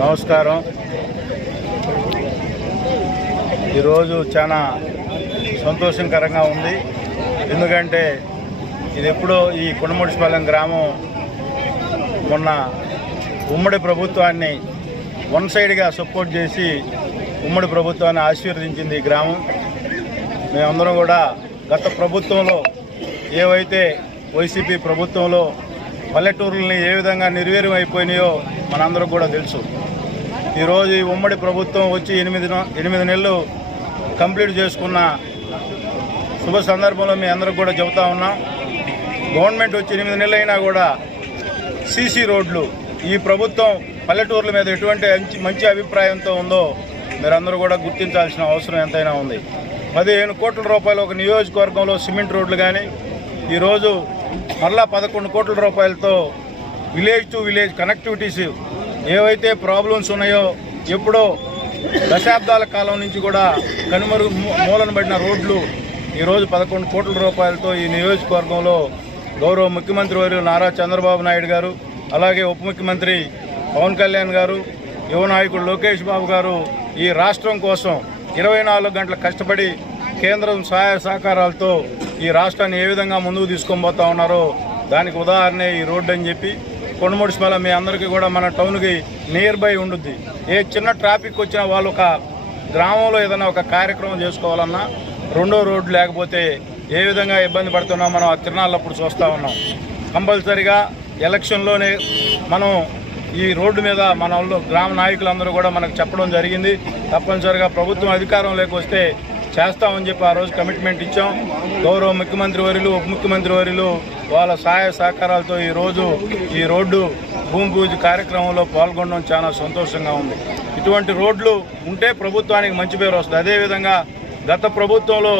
నమస్కారం. ఈరోజు చాలా సంతోషకరంగా ఉంది. ఎందుకంటే ఇది ఎప్పుడో ఈ కొండముడిపాలెం గ్రామం మొన్న ఉమ్మడి ప్రభుత్వాన్ని వన్ సైడ్గా సపోర్ట్ చేసి ఉమ్మడి ప్రభుత్వాన్ని ఆశీర్వదించింది ఈ గ్రామం. మేమందరం కూడా గత ప్రభుత్వంలో ఏవైతే వైసీపీ ప్రభుత్వంలో పల్లెటూరులని ఏ విధంగా నిర్వీర్యం అయిపోయినాయో మనందరం కూడా తెలుసు. ఈరోజు ఈ ఉమ్మడి ప్రభుత్వం వచ్చి 8 నెలలు కంప్లీట్ చేసుకున్న శుభ సందర్భంలో మీ అందరికి కూడా చెబుతా ఉన్నాం. గవర్నమెంట్ వచ్చి 8 నెలలు అయినా కూడా సీసీ రోడ్లు ఈ ప్రభుత్వం పల్లెటూర్ల మీద ఎటువంటి మంచి అభిప్రాయంతో ఉందో మీరందరూ కూడా గుర్తించాల్సిన అవసరం ఎంతైనా ఉంది. 15 కోట్ల రూపాయలు ఒక నియోజకవర్గంలో సిమెంట్ రోడ్లు కానీ ఈరోజు మరలా 11 కోట్ల రూపాయలతో విలేజ్ టు విలేజ్ కనెక్టివిటీస్ ఏవైతే ప్రాబ్లమ్స్ ఉన్నాయో ఎప్పుడో దశాబ్దాల కాలం నుంచి కూడా మూలన పడిన రోడ్లు ఈరోజు 11 కోట్ల రూపాయలతో ఈ నియోజకవర్గంలో గౌరవ ముఖ్యమంత్రి వర్యులు నారా చంద్రబాబు నాయుడు గారు, అలాగే ఉప ముఖ్యమంత్రి పవన్ కళ్యాణ్ గారు, యువ నాయకుడు లోకేష్ బాబు గారు ఈ రాష్ట్రం కోసం 24 గంటలు కష్టపడి కేంద్రం సహాయ సహకారాలతో ఈ రాష్ట్రాన్ని ఏ విధంగా ముందుకు తీసుకొని పోతా ఉన్నారో దానికి ఉదాహరణ ఈ రోడ్డు అని చెప్పి కొండముడిపాలెం మీ అందరికీ కూడా మన టౌన్కి నియర్ బై ఉండుద్ది. ఏ చిన్న ట్రాఫిక్ వచ్చినా వాళ్ళు ఒక గ్రామంలో ఏదైనా ఒక కార్యక్రమం చేసుకోవాలన్నా రెండో రోడ్డు లేకపోతే ఏ విధంగా ఇబ్బంది పడుతున్నాం మనం ఆ తిరణాలప్పుడు చూస్తూ ఉన్నాం. కంపల్సరిగా ఎలక్షన్లోనే మనం ఈ రోడ్డు మీద మన వాళ్ళు గ్రామ నాయకులందరూ కూడా మనకు చెప్పడం జరిగింది. తప్పనిసరిగా ప్రభుత్వం అధికారంలోకి వస్తే చేస్తామని చెప్పి ఆ రోజు కమిట్మెంట్ ఇచ్చాం. గౌరవ ముఖ్యమంత్రి వర్యులు ఉప ముఖ్యమంత్రి వర్యులు వాళ్ళ సహాయ సహకారాలతో ఈరోజు ఈ రోడ్డు భూమి పూజ కార్యక్రమంలో పాల్గొనడం చాలా సంతోషంగా ఉంది. ఇటువంటి రోడ్లు ఉంటే ప్రభుత్వానికి మంచి పేరు వస్తుంది. అదేవిధంగా గత ప్రభుత్వంలో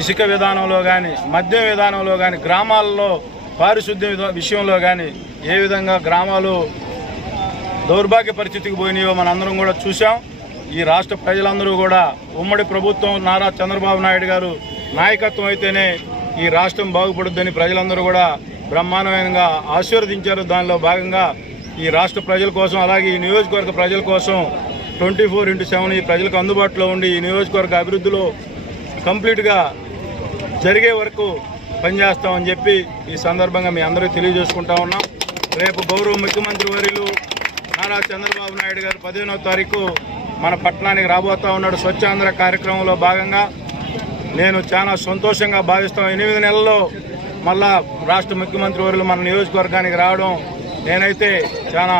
ఇసుక విధానంలో కానీ మద్యం విధానంలో కానీ గ్రామాల్లో పారిశుద్ధ్య విషయంలో కానీ ఏ విధంగా గ్రామాలు దౌర్భాగ్య పరిస్థితికి పోయినాయో మనందరం కూడా చూసాం. ఈ రాష్ట్ర ప్రజలందరూ కూడా ఉమ్మడి ప్రభుత్వం నారా చంద్రబాబు నాయుడు గారు నాయకత్వం అయితేనే ఈ రాష్ట్రం బాగుపడుద్దని ప్రజలందరూ కూడా బ్రహ్మాండంగా ఆశీర్వదించారు. దానిలో భాగంగా ఈ రాష్ట్ర ప్రజల కోసం అలాగే ఈ నియోజకవర్గ ప్రజల కోసం 24/7 ఈ ప్రజలకు అందుబాటులో ఉండి ఈ నియోజకవర్గ అభివృద్ధిలో కంప్లీట్గా జరిగే వరకు పనిచేస్తామని చెప్పి ఈ సందర్భంగా మీ అందరికీ తెలియజేసుకుంటా ఉన్నాం. రేపు గౌరవ ముఖ్యమంత్రి వర్యులు నారా చంద్రబాబు నాయుడు గారు 15వ తారీఖు మన పట్టణానికి రాబోతూ ఉన్నాడు. స్వచ్ఛాంధ్ర కార్యక్రమంలో భాగంగా నేను చాలా సంతోషంగా భావిస్తాను. 8 నెలల్లో మళ్ళా రాష్ట్ర ముఖ్యమంత్రి వర్యులు మన నియోజకవర్గానికి రావడం నేనైతే చాలా